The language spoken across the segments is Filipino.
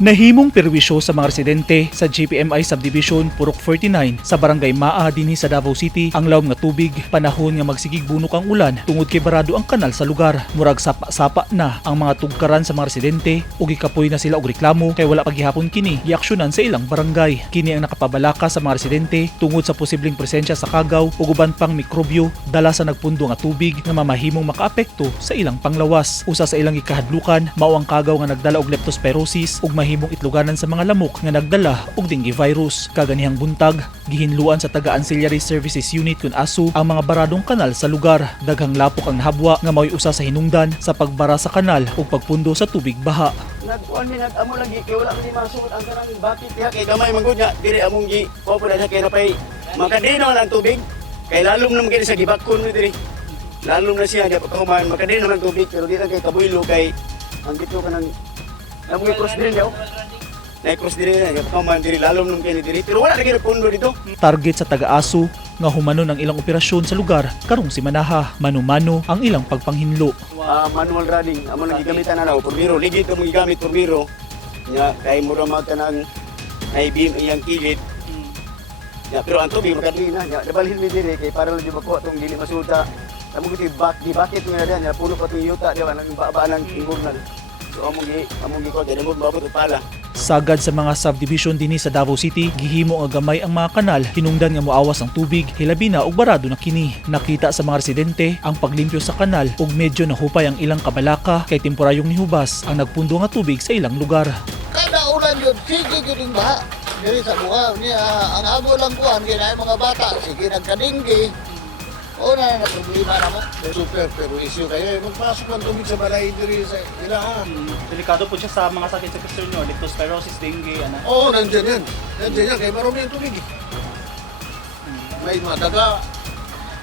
Nahimong perwisyo sa mga residente sa GPMI Subdivision Purok 49 sa Barangay Maa dinhi sa Davao City ang lawom nga tubig panahon nga magsigig bunok ang ulan tungod kay barado ang kanal sa lugar. Murag sapa-sapa na ang mga tugkaran sa mga residente ug gikapoy na sila og reklamo kay wala pa gihapon kini giaksyonan sa ilang barangay. Kini ang nakapabalaka sa mga residente tungod sa posibleng presensya sa kagaw ug uban pang mikrobyo dala sa nagpundo nga tubig nga mamahimong makaapekto sa ilang panglawas. Usa sa ilang gikahadlukan mao ang kagaw nga nagdala og leptospirosis ug mahimong itluganan sa mga lamok nga nagdala og dengue virus. Kaganihang buntag, gihinluan sa taga Ancillary Services Unit kun ASU ang mga baradong kanal sa lugar. Daghang lapok ang nahabwa nga mao'y usa sa hinungdan sa pagbara sa kanal ug pagpundo sa tubig baha. Nagkuan mi nag-amo lagi kay wala man masud ang kanang bakit diha kay gamay man gud nya diri among gi popo na kay napay makadino ang tubig kay lalom naman kay sa gibakon mi diri. Lalom na siya diha pagkahuman makadino naman tubig pero di na kay kabuylo kay ang gito kanang namoy cross diri daw. Na-cross diri na pagkahuman diri lalom naman kay diri pero wala na kay pundo dito. Target sa taga-ASU nga humanon ang ilang operasyon sa lugar karong simanaha. Mano-mano ang ilang pagpanghinlo. Manual running amo lang gigamitan na raw turbiro ligid mo gigamit turbiro nya kay mura magkanang ay beam iyang kilid nya pero ang tubig makadili na nya dabalhin mi diri kay para lang di makuha tong dili masuta amo gid di bakit nga diyan nya puno pa tong yuta di ba nang baba nang ingurnal so amo gi ko kay mo mabot pala. Sagad sa mga subdivision dinhi sa Davao City, gihimo nga gamay ang mga kanal hinungdan nga moawas ang tubig, hilabi na og barado na kini. Nakita sa mga residente ang paglimpyo sa kanal ug medyo nahupay ang ilang kabalaka kay temporaryong nihubas ang nagpundo nga tubig sa ilang lugar. Kada ulan yun, sige yun baha. Diri sa buha, ang amo lang kuhan, kaya mga bata, sige nagkadinggi. O na problema na mo. Super pero issue kayo. Magpasok ng tubig sa balay diri sa ilahan. Delikado po siya sa mga sakit sa gusto nyo, leptospirosis, dengue, ano. Oo, nandyan yan. Nandyan yan, kaya marami yung tubig. May madaga.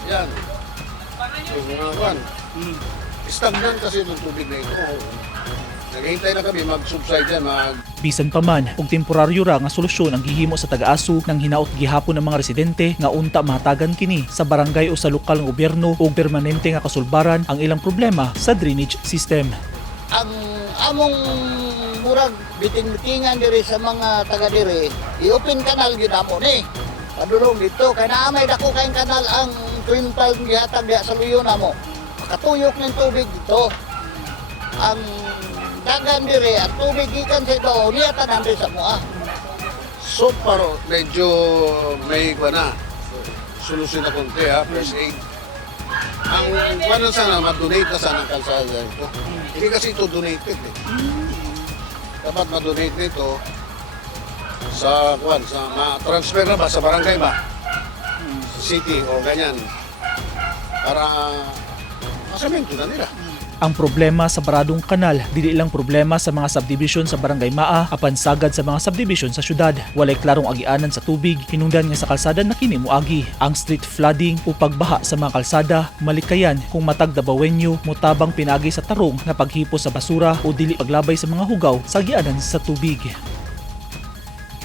Yan. Yung mga kwan. Stagnant kasi ng tubig na ito. Naghihintay na kami mag-subside yan, Bisan pa man, og temporaryo ra nga solusyon ang gihimo sa taga-ASU nang hinaot gihapon ng mga residente nga unta mahatagan kini sa barangay o sa lokal nga gobyerno og permanente nga kasulbaran ang ilang problema sa drainage system. Ang among murag biting-bitingan diri sa mga taga diri, i-open kanal gyud amo ni. Padulong dito kay naamay dako kay kanal ang twin valve gihatag diha sa luyo namo. Makatuyok ng tubig dito. Ang dagan diri at tubig gikan sa ibaw niya tanan diri sa mua. So paro medyo may na solusyon na konti ha, first aid. Ang paano sana mag-donate na sana ang kalsada ito. Hindi kasi ito donated eh. Dapat ma-donate nito sa ma-transfer na ba sa barangay ba? Sa city o ganyan. Para masamento na nila. Ang problema sa baradong kanal dili lang problema sa mga subdivision sa Barangay Maa apan sagad sa mga subdivision sa syudad. Walay klarong agianan sa tubig, hinungdan nga sa kalsada na kini moagi. Ang street flooding o pagbaha sa mga kalsada malikayan kung matag Dabawenyo motabang pinagi sa tarong nga paghipo sa basura o dili paglabay sa mga hugaw sa agianan sa tubig.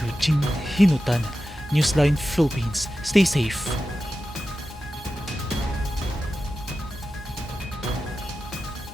Eugene Hinutan, Newsline Philippines. Stay safe.